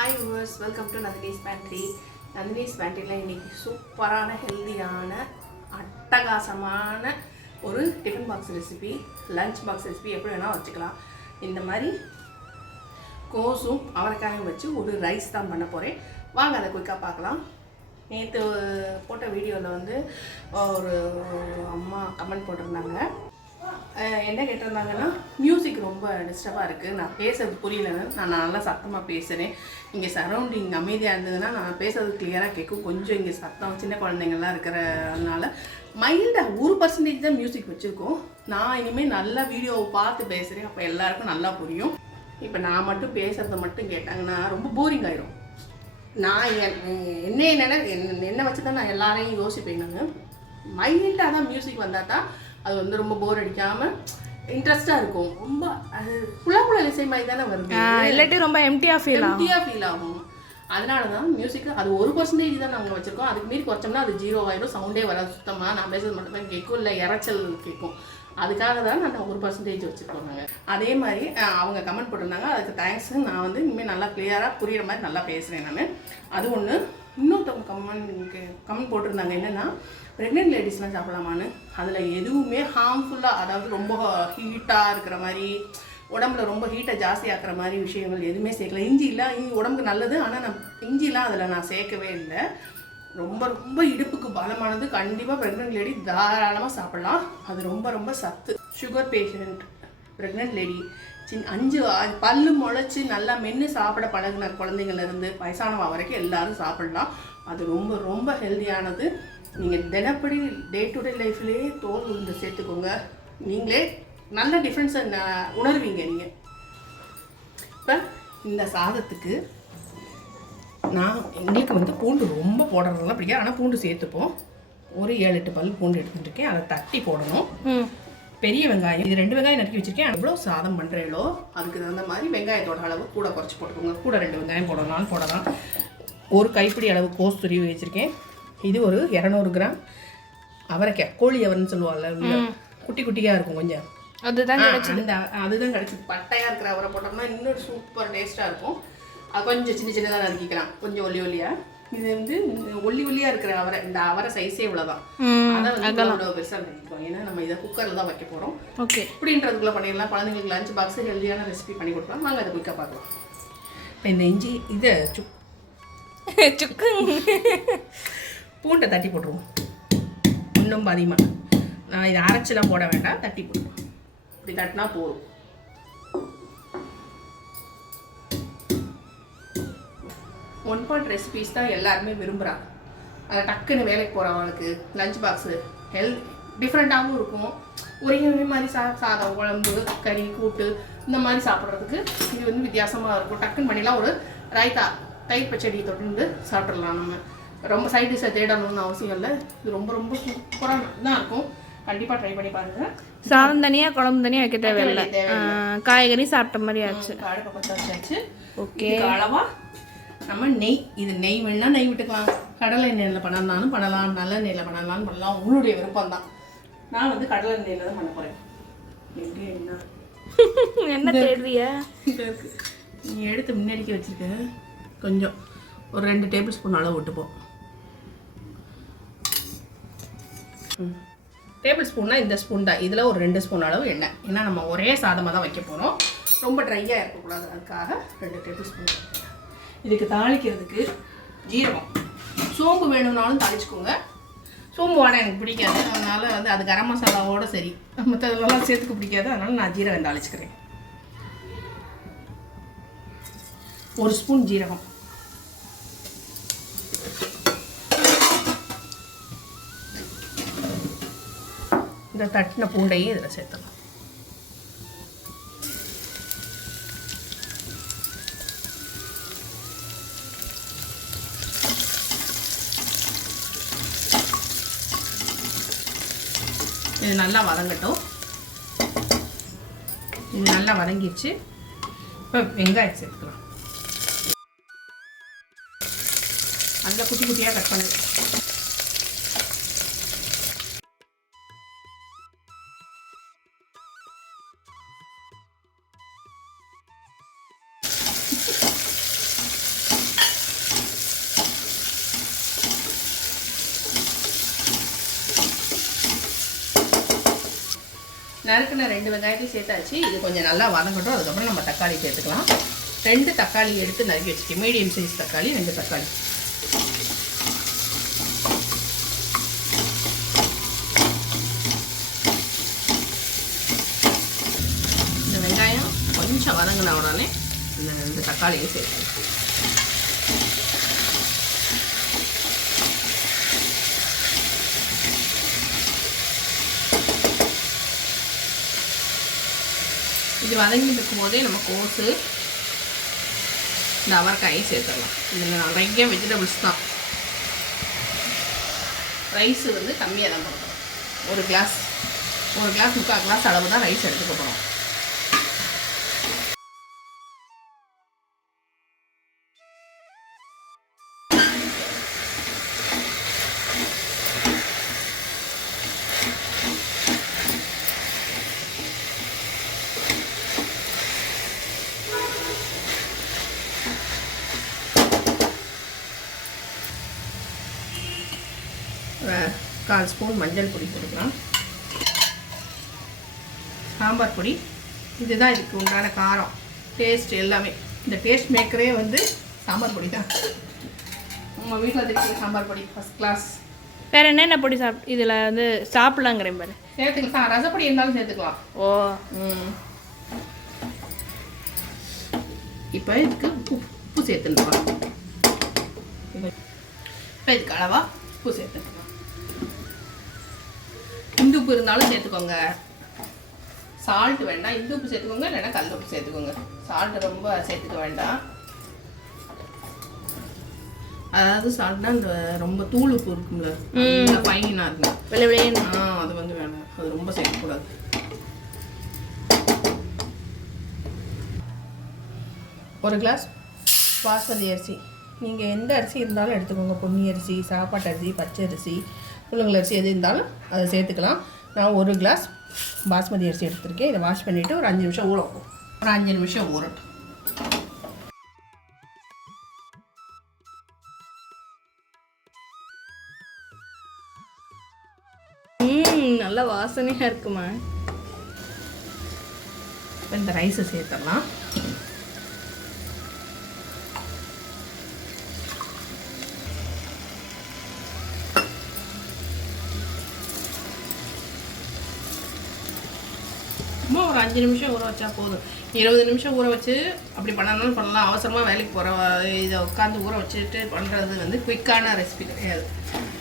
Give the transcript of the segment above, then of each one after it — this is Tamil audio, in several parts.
Hi yours welcome to Nandini's pantry Nandini's பேண்ட்ரியில் இன்னைக்கு சூப்பரான ஹெல்தியான அட்டகாசமான ஒரு tiffin box recipe lunch box recipe எப்படி வேணால் வச்சுக்கலாம். இந்த மாதிரி கோஸும் அவரைக்காயும் வச்சு ஒரு ரைஸ் தான் பண்ண போகிறேன் வாங்க அதை குயிக்காக பார்க்கலாம். நேற்று போட்ட வீடியோவில் வந்து ஒரு அம்மா கமெண்ட் போட்டிருந்தாங்க. என்ன கேட்டிருந்தாங்கன்னா மியூசிக் ரொம்ப டிஸ்டர்பாக இருக்குது நான் பேசுறது புரியலன்னு நான் நல்லா சத்தமாக பேசுகிறேன் இங்கே சரௌண்டிங் அமைதியாக இருந்ததுன்னா நான் பேசுறது கிளியராக கேட்கும். கொஞ்சம் இங்கே சத்தம் சின்ன குழந்தைங்கள்லாம் இருக்கிறதுனால மைல்டாக ஒரு பர்சன்டேஜ் தான் மியூசிக் வச்சுருக்கோம். நான் இனிமேல் நல்லா வீடியோவை பார்த்து பேசுகிறேன் அப்போ எல்லாருக்கும் நல்லா புரியும். இப்போ நான் மட்டும் பேசுகிறத மட்டும் கேட்டாங்கன்னா ரொம்ப போரிங் ஆயிரும். நான் என்- என்ன என்னென்ன என்ன என்ன வச்சு தான் நான் எல்லாரையும் யோசிப்பேன் நான். மைல்டாக தான் மியூசிக் வந்தால் தான் அது வந்து ரொம்ப போர் அடிக்காமல் இன்ட்ரெஸ்டாக இருக்கும். ரொம்ப அது புலப்புல இசை மாதிரி தானே வருது. இல்லாட்டி ரொம்ப எம்டியாக ஃபீல் எம்டியாக ஃபீல் ஆகும். அதனால தான் மியூசிக் அது ஒரு பர்சன்டேஜ் தான் நாங்கள் வச்சுருக்கோம். அதுக்கு மீறி குறைச்சோம்னா அது ஜீரோ ஆயிடும் சவுண்டே வராது. சுத்தமாக நான் பேசுறது மட்டும் தான் கேட்கும். இல்லை இறைச்சல் கேட்கும். அதுக்காக தான் நான் ஒரு பர்சன்டேஜ் வச்சுருக்கோம் நாங்கள் அதே மாதிரி அவங்க கமெண்ட் போட்டிருந்தாங்க. அதுக்கு தேங்க்ஸ் நான் வந்து இனிமேல் நல்லா கிளியராக புரியுற மாதிரி நல்லா பேசுகிறேன் நான். அது ஒன்று இன்னொருத்தவங்க கமெண்ட் கமெண்ட் போட்டிருந்தாங்க என்னென்னா ப்ரெக்னென்ட் லேடிஸ்லாம் சாப்பிடலாமான்னு. அதில் எதுவுமே ஹார்ம்ஃபுல்லாக அதாவது ரொம்ப ஹீட்டாக இருக்கிற மாதிரி உடம்புல ரொம்ப ஹீட்டை ஜாஸ்தி ஆக்கிற மாதிரி விஷயங்கள் எதுவுமே சேர்க்கல. இஞ்சிலாம் இஞ்சி உடம்புக்கு நல்லது ஆனால் நான் இஞ்சிலாம் அதில் நான் சேர்க்கவே இல்லை. ரொம்ப ரொம்ப இடுப்புக்கு பலமானது கண்டிப்பாக ப்ரெக்னென்ட் லேடி தாராளமாக சாப்பிடலாம். அது ரொம்ப ரொம்ப சத்து. சுகர் பேஷண்ட் ப்ரெக்னென்ட் லேடி சின் அஞ்சு பல்லு முளைச்சி நல்லா மென்று சாப்பிட பழகின குழந்தைங்கள்லேருந்து வயசானவா வரைக்கும் எல்லாரும் சாப்பிடலாம். அது ரொம்ப ரொம்ப ஹெல்தியானது நீங்கள் தினப்படி டே டு டே லைஃப்லேயே தோல் உளுந்து சேர்த்துக்கோங்க. நீங்களே நல்ல டிஃப்ரென்ஸை உணர்வீங்க நீங்கள் இப்போ இந்த சாதத்துக்கு நான் எங்களுக்கு வந்து பூண்டு ரொம்ப போடுறதெல்லாம் பிடிக்காது. ஆனால் பூண்டு சேர்த்துப்போம். ஒரு ஏழு எட்டு பல் பூண்டு எடுத்துகிட்டு இருக்கேன். அதை தட்டி போடணும். ம். பெரிய வெங்காயம். இது ரெண்டு வெங்காயம் நறுக்கி வச்சிருக்கேன். எவ்வளோ சாதம் பண்ணுறீங்களோ அதுக்கு தகுந்த மாதிரி வெங்காயத்தோட அளவு கூட குறைச்சி போட்டுக்கோங்க. கூட ரெண்டு வெங்காயம் போடலாம் போடலாம். ஒரு கைப்பிடி அளவு கோஸ் துருவி வச்சுருக்கேன். இது ஒரு இரநூறு கிராம் அவரைக்காய் கோழி அவரைன்னு சொல்லுவாங்கல்ல குட்டி குட்டியாக இருக்கும் கொஞ்சம். அதுதான் அந்த அதுதான் கிடைச்சது. பட்டையாக இருக்கிற அவரை போட்டோம்னா இன்னொரு சூப்பர் டேஸ்ட்டாக இருக்கும். அது கொஞ்சம் சின்ன சின்னதாக நறுக்கிக்கலாம். கொஞ்சம் ஒல்லி ஒல்லியாக இது வந்து ஒல்லி ஒல்லியாக இருக்கிற அவரை இந்த அவரை சைஸே இவ்வளோதான் ம் அதை வந்து இவ்வளோ பெருசாக நறுக்கிக்குவோம் ஏன்னா நம்ம இதை குக்கரில் தான் வைக்க போகிறோம் ஓகே. இப்படின்றதுக்குள்ள பண்ணிடலாம். குழந்தைங்களுக்கு லஞ்ச் பாக்ஸ் ஹெல்தியான ரெசிபி பண்ணி கொடுக்கலாம். வாங்க அதை குயிக்காக பார்க்கலாம். இப்போ இந்த இஞ்சி இதை சு சுக்கு பூண்டை தட்டி போட்டுருவோம். இன்னும் பாதியமாக நான் இதை அரைச்சிலாம் போட வேண்டாம். தட்டி போட்டுருவோம். இப்படி தட்டினா போதும். ஒன் பாட் ரெசிபிஸ் தான் எல்லாருமே விரும்புகிறாங்க அதை டக்குன்னு வேலைக்கு போகிறவங்களுக்கு லஞ்ச் பாக்ஸு ஹெல்த் டிஃப்ரெண்ட்டாகவும் இருக்கும். ஒரே மாதிரி சா சாதம் குழம்பு கறி கூட்டு இந்த மாதிரி சாப்பிட்றதுக்கு இது வந்து வித்தியாசமாக இருக்கும். டக்குன்னு பண்ணிடலாம். ஒரு ரைத்தா தயிர் பச்சடி தொட்டு சாப்பிட்றலாம் நம்ம. ரொம்ப சைட் டிஷ்ஷை தேடணும்னு அவசியம் இல்லை. இது ரொம்ப ரொம்ப சூப்பராக தான் இருக்கும். கண்டிப்பாக ட்ரை பண்ணி பாருங்கள் சாதம் தனியாக குழம்பு தனியாக வைக்க தேவையில்லை. காய்கறி சாப்பிட்ட மாதிரி ஆச்சு. அடுப்பை பற்ற வச்சாச்சு. ஓகே. இதுக்கு அளவா நம்ம நெய் இது நெய் வேணா நெய் விட்டுக்கலாம். கடலை எண்ணெயில் பண்ணலாம்னு பண்ணலாம் நல்ல நெய்யில் பண்ணலாம்னு பண்ணலாம். உங்களுடைய விருப்பம் தான் நான் வந்து கடலை எண்ணெயில் தான் பண்ண போகிறேன் என்ன என்ன தேடுறிய நீ எடுத்து முன்னாடிக்கு வச்சுருக்க. கொஞ்சம். ஒரு ரெண்டு டேபிள் ஸ்பூன் அளவு விட்டுப்போம் டேபிள் ஸ்பூன்னா இந்த ஸ்பூன் தான். இதில் ஒரு ரெண்டு ஸ்பூன் அளவு எண்ணெய். ஏன்னா நம்ம ஒரே சாதமாக தான் வைக்க போகிறோம் ரொம்ப ட்ரையாக இருக்கக்கூடாது. அதுக்காக ரெண்டு டேபிள் ஸ்பூன். இதுக்கு தாளிக்கிறதுக்கு ஜீரகம். சோம்பு வேணும்னாலும் தாளிச்சுக்கோங்க. சோம்பு வாடை எனக்கு பிடிக்காது. அதனால் வந்து அது கரம் மசாலாவோட சரி. மற்றதெல்லாம் சேர்த்துக்க பிடிக்காது. அதனால் நான் ஜீரகம் தாளிச்சுக்கிறேன். ஒரு ஸ்பூன் ஜீரகம். இந்த தட்டின பூண்டையும் இதில் சேர்த்தலாம் இது நல்லா வதங்கட்டும். இது நல்லா வதங்கிடுச்சு இப்போ வெங்காயம் சேர்த்துக்கலாம். நல்லா குட்டி குட்டியாக கட் பண்ணு. நறுக்குன ரெண்டு வெங்காயத்தையும் சேர்த்தாச்சு. இது கொஞ்சம் நல்லா வதங்கட்டும். அதுக்கப்புறம் நம்ம தக்காளி சேர்த்துக்கலாம். ரெண்டு தக்காளி எடுத்து நறுக்கி வச்சுக்கேன். மீடியம் சைஸ் தக்காளி ரெண்டு தக்காளி. இந்த வெங்காயம் கொஞ்சம் வதங்கின உடனே இந்த ரெண்டு தக்காளியை சேர்த்துக்கலாம் இது வதங்கிட்டு இருக்கும்போதே நம்ம கோஸு இந்த அவரைக்காயை சேர்த்துடலாம். இதில் நிறைய வெஜிடபிள்ஸ் தான். ரைஸ் வந்து கம்மியாக தான் போடணும் ஒரு கிளாஸ் ஒரு கிளாஸ் முக்கால் கிளாஸ் அளவு தான் ரைஸ் எடுத்துக்க போகிறோம் கால் ஸ்பூன் மஞ்சள் பொடி போட்டுக்கலாம். சாம்பார் பொடி. இதுதான் இதுக்கு உண்டான காரம். டேஸ்ட் எல்லாமே. இந்த டேஸ்ட் மேக்கரே வந்து சாம்பார் பொடி தான். உங்கள் வீட்டில் தெரியுற சாம்பார் பொடி ஃபஸ்ட் கிளாஸ் வேற என்னென்ன பொடி சாப் இதில் வந்து சாப்பிடலாங்கிறேன் பாரு. சேர்த்துக்கலாம். ரசப்பொடி இருந்தாலும் சேர்த்துக்கலாம். ஓ. ம். இப்போ இதுக்கு உப்பு சேர்த்துக்கலாம் இப்போ இதுக்கு அளவா உப்பு சேர்த்துக்கலாம். உப்பு இருந்தாலும் சேர்த்துக்கோங்க. சால்ட் வேண்டாம் இந்து உப்பு சேர்த்துக்கோங்க இல்லைன்னா கல் உப்பு சேர்த்துக்கோங்க. சால்ட் ரொம்ப சேர்த்துக்க வேண்டாம். அதாவது சால்ட்னா இந்த ரொம்ப தூள் உப்பு இருக்கும்ல ஃபைனாக இருக்கும். வெள்ளை வெளியேன்னு ஆ அது வந்து வேணாம் அது ரொம்ப சேர்க்கக்கூடாது. ஒரு கிளாஸ் பாஸ்மதி அரிசி. நீங்கள் எந்த அரிசி இருந்தாலும் எடுத்துக்கோங்க. பொன்னி அரிசி சாப்பாட்டு அரிசி பச்சை அரிசி புழுங்கல் அரிசி எது இருந்தாலும் அதை சேர்த்துக்கலாம். நான் ஒரு கிளாஸ் பாஸ்மதி அரிசி எடுத்திருக்கேன். இதை வாஷ் பண்ணிவிட்டு ஒரு அஞ்சு நிமிஷம் ஊற வைப்போம். ஒரு அஞ்சு நிமிஷம் ஊறட்டும். நல்ல வாசனையாக இருக்குமா? இப்போ இந்த ரைஸை சேர்த்துடலாம். சும்மா ஒரு அஞ்சு நிமிஷம் ஊற வச்சா போதும். இருபது நிமிஷம் ஊற வச்சு அப்படி பண்ணாலும் பண்ணலாம். அவசரமாக வேலைக்கு போகிற இதை உட்காந்து ஊற வச்சுட்டு பண்ணுறது வந்து குயிக்கான ரெசிபி கிடையாது.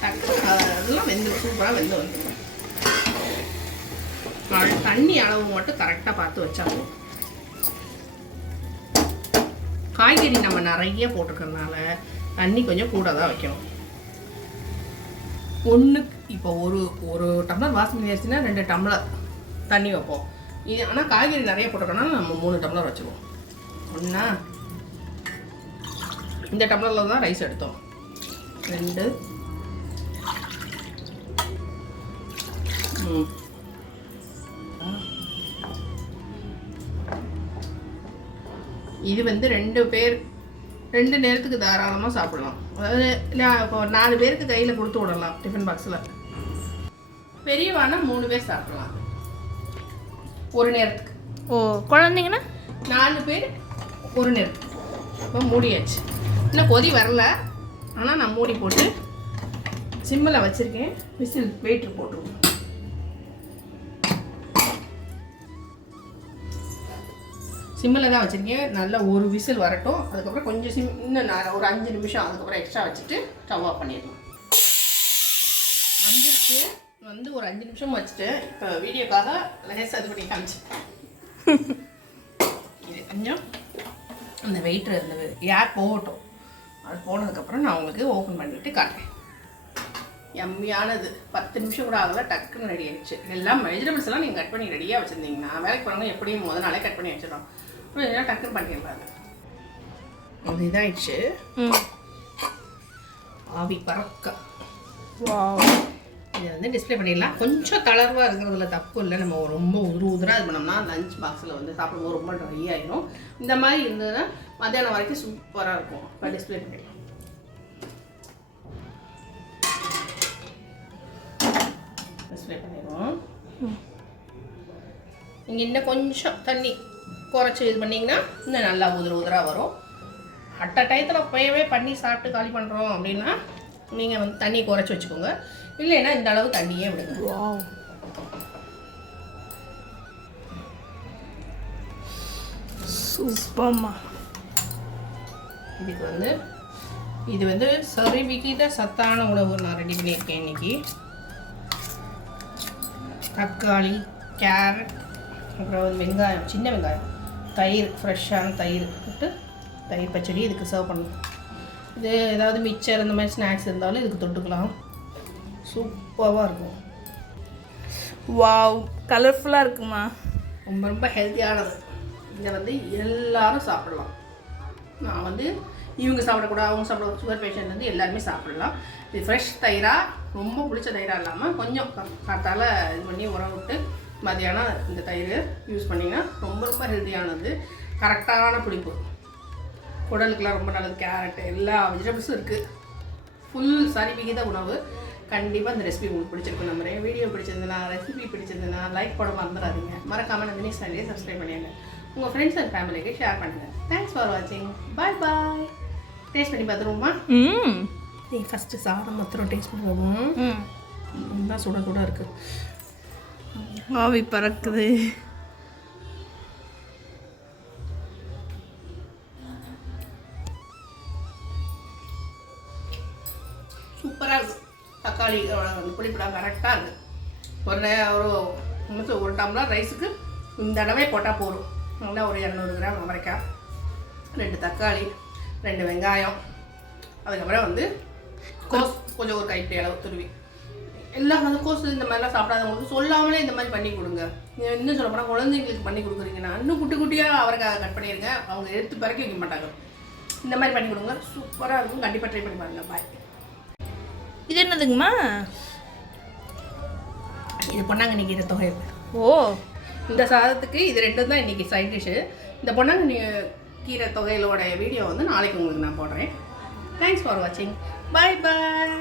டக்கு அதெல்லாம் வெந்து சூப்பராக வெந்து வந்துடும் தண்ணி அளவு மட்டும் கரெக்டாக பார்த்து வச்சா போதும். காய்கறி நம்ம நிறைய போட்டிருக்கறனால தண்ணி கொஞ்சம் கூட தான் வைக்கணும். ஒன்றுக்கு இப்போ ஒரு ஒரு டம்ளர் வாசனை அரிசினா ரெண்டு டம்ளர் தண்ணி வைப்போம். இது ஆனால் காய்கறி நிறைய போட்டிருக்கனால நம்ம மூணு டம்ளர் வச்சுருவோம் ஒன்றா இந்த டம்ளரில் தான் ரைஸ் எடுத்தோம். ரெண்டு இது வந்து ரெண்டு பேர் ரெண்டு நேரத்துக்கு தாராளமாக சாப்பிடலாம். அதாவது நான் இப்போ நாலு பேருக்கு கையில் கொடுத்து விடலாம் டிஃபன் பாக்ஸில் பெரியவானா மூணு பேர் சாப்பிடலாம். ஒரு நேரத்துக்கு. ஓ குழந்தைங்கன்னா? நாலு பேர் ஒரு நேரத்துக்கு. இப்போ மூடியாச்சு. இன்னும் கொதி வரல. ஆனால் நான் மூடி போட்டு சிம்மில் வச்சுருக்கேன். விசில் வெயிட்ரு போட்டுருவோம் சிம்மில் தான் வச்சுருக்கேன். நல்லா ஒரு விசில் வரட்டும். அதுக்கப்புறம் கொஞ்சம் சிம் இன்னும் நான் ஒரு அஞ்சு நிமிஷம் அதுக்கப்புறம் எக்ஸ்ட்ரா வச்சுட்டு ஸ்டவ் ஆஃப் பண்ணிடலாம். வந்துருச்சு. வந்து ஒரு அஞ்சு நிமிஷம் வச்சுட்டு இப்போ வீடியோக்காக லேசாக இது பண்ணி காமிச்சிட்டேன் இது கொஞ்சம் அந்த வெயிட்ரு இருந்தது. ஏர் போகட்டும். அது போனதுக்கப்புறம் நான் உங்களுக்கு ஓப்பன் பண்ணிவிட்டு காட்டுறேன். எம்மியானது. பத்து நிமிஷம் கூட ஆகல டக்குன்னு ரெடி ஆயிடுச்சு. எல்லாம் வெஜிடபிள்ஸ் எல்லாம் நீங்கள் கட் பண்ணி ரெடியாக வச்சுருந்தீங்கன்னா வேலைக்கு போகிறவங்க எப்படியும் முத நாளே கட் பண்ணி வச்சிடறோம் அப்புறம் இதெல்லாம் டக்குன்னு பண்ணிடலாம் அது இதாயிடுச்சு. ம். ஆவி பறக்க. வாவ். இதை வந்து டிஸ்ப்ளே பண்ணிடலாம். கொஞ்சம் தளர்வாக இருக்கிறதுல தப்பு இல்லை. நம்ம ரொம்ப உதிரு உதிராக இது பண்ணோம்னா லஞ்ச் பாக்ஸில் வந்து சாப்பிடும்போது ரொம்ப ட்ரை ஆகிடும் இந்த மாதிரி இருந்ததுன்னா மத்தியானம் வரைக்கும் சூப்பராக இருக்கும். இப்போ டிஸ்பிளே பண்ணிடலாம். டிஸ்ப்ளே பண்ணிடுவோம். நீங்கள் இன்னும் கொஞ்சம் தண்ணி குறைச்சி இது பண்ணிங்கன்னா இன்னும் நல்லா உதிர உதிராக வரும். அட்ட டயத்தில் போயவே பண்ணி சாப்பிட்டு காலி பண்ணுறோம் அப்படின்னா நீங்கள் வந்து தண்ணி குறைச்சி வச்சுக்கோங்க. இல்லைன்னா இந்த அளவு தண்ணியே விடுங்க. சூப்பர்மா. இதுக்கு வந்து இது வந்து சரி விகித சத்தான உணவு நான் ரெடி பண்ணியிருக்கேன் இன்னைக்கு. தக்காளி கேரட் அப்புறம் வெங்காயம் சின்ன வெங்காயம். தயிர் ஃப்ரெஷ்ஷான தயிர் விட்டு தயிர் பச்சடி இதுக்கு சர்வ் பண்ணணும். இது ஏதாவது மிக்சர் இந்த மாதிரி ஸ்நாக்ஸ் இருந்தாலும் இதுக்கு தொட்டுக்கலாம். சூப்பராக இருக்கும். வாவ் கலர்ஃபுல்லாக இருக்குமா? ரொம்ப ரொம்ப ஹெல்த்தியானது இதை வந்து எல்லாரும் சாப்பிடலாம். நான் வந்து இவங்க சாப்பிடக்கூடாது அவங்க சாப்பிட சுகர் பேஷண்ட் வந்து எல்லாருமே சாப்பிடலாம். இது ஃப்ரெஷ் தயிராக ரொம்ப பிடிச்ச தயிராக இல்லாமல் கொஞ்சம் காத்தால இது பண்ணி உரம் விட்டு மதியானம் இந்த தயிர் யூஸ் பண்ணிங்கன்னா ரொம்ப ரொம்ப ஹெல்த்தியானது கரெக்டான புளிப்பு. குடலுக்குலாம் ரொம்ப நல்லது. கேரட் எல்லா வெஜிடபிள்ஸும் இருக்குது ஃபுல் சரி விகித உணவு. கண்டிப்பாக இந்த ரெசிபி உங்களுக்கு பிடிச்சிருக்கும் நம்புறேன். வீடியோ பிடிச்சிருந்ததுன்னா ரெசிபி பிடிச்சிருந்ததுன்னா லைக் போட மறந்துடாதீங்க மறக்காமல் நந்தினி சேனலையே சப்ஸ்கிரைப் பண்ணிடுங்க. உங்கள் ஃப்ரெண்ட்ஸ் அண்ட் ஃபேமிலிக்கு ஷேர் பண்ணுங்கள் தேங்க்ஸ் ஃபார் வாட்சிங் பாய் பாய் டேஸ்ட் பண்ணி பார்த்துருவோமா? ம். நீ ஃபஸ்ட்டு சாதம் மாத்திரம் டேஸ்ட் பண்ணுவோம் ம். ரொம்ப சுட சுட இருக்குது ஆவி பறக்குது. சூப்பராக இருக்குது தக்காளி அந்த புளிப்படம் கரெக்டாக இருக்குது ஒரு ஒரு நிமிஷம் ஒரு டம்ளர் ரைஸுக்கு இந்த அளவே போட்டால் போதும். நல்லா ஒரு இரநூறு கிராம் அவரைக்காய் ரெண்டு தக்காளி ரெண்டு வெங்காயம். அதுக்கப்புறம் வந்து கோஸ் கொஞ்சம் ஒரு கைப்பிடி அளவு துருவி. எல்லாம் வந்து கோஸ் இந்த மாதிரிலாம் சாப்பிடாதவங்களுக்கு சொல்லாமலே இந்த மாதிரி பண்ணி கொடுங்க. நீங்கள் இன்னும் சொல்ல போனால் குழந்தைங்களுக்கு பண்ணி கொடுக்குறீங்கன்னா இன்னும் குட்டி குட்டியாக அவரைக்காய் கட் பண்ணிடுங்க அவங்க எடுத்து பிறக்க வைக்க மாட்டாங்க. இந்த மாதிரி பண்ணி கொடுங்க. சூப்பராக இருக்கும். கண்டிப்பாக ட்ரை பண்ணி பாருங்கள் பாய் இது என்னதுங்கம்மா? இது பொன்னாங்கண்ணி கீரை தொகையில் ஓ. இந்த சாதத்துக்கு இது ரெண்டும் தான் இன்றைக்கி சைட் டிஷ்ஷு இந்த பொன்னாங்கண்ணி கீரை தொகையிலோட வீடியோ வந்து நாளைக்கு உங்களுக்கு நான் போடுறேன். தேங்க்ஸ் ஃபார் வாட்சிங் பை பாய்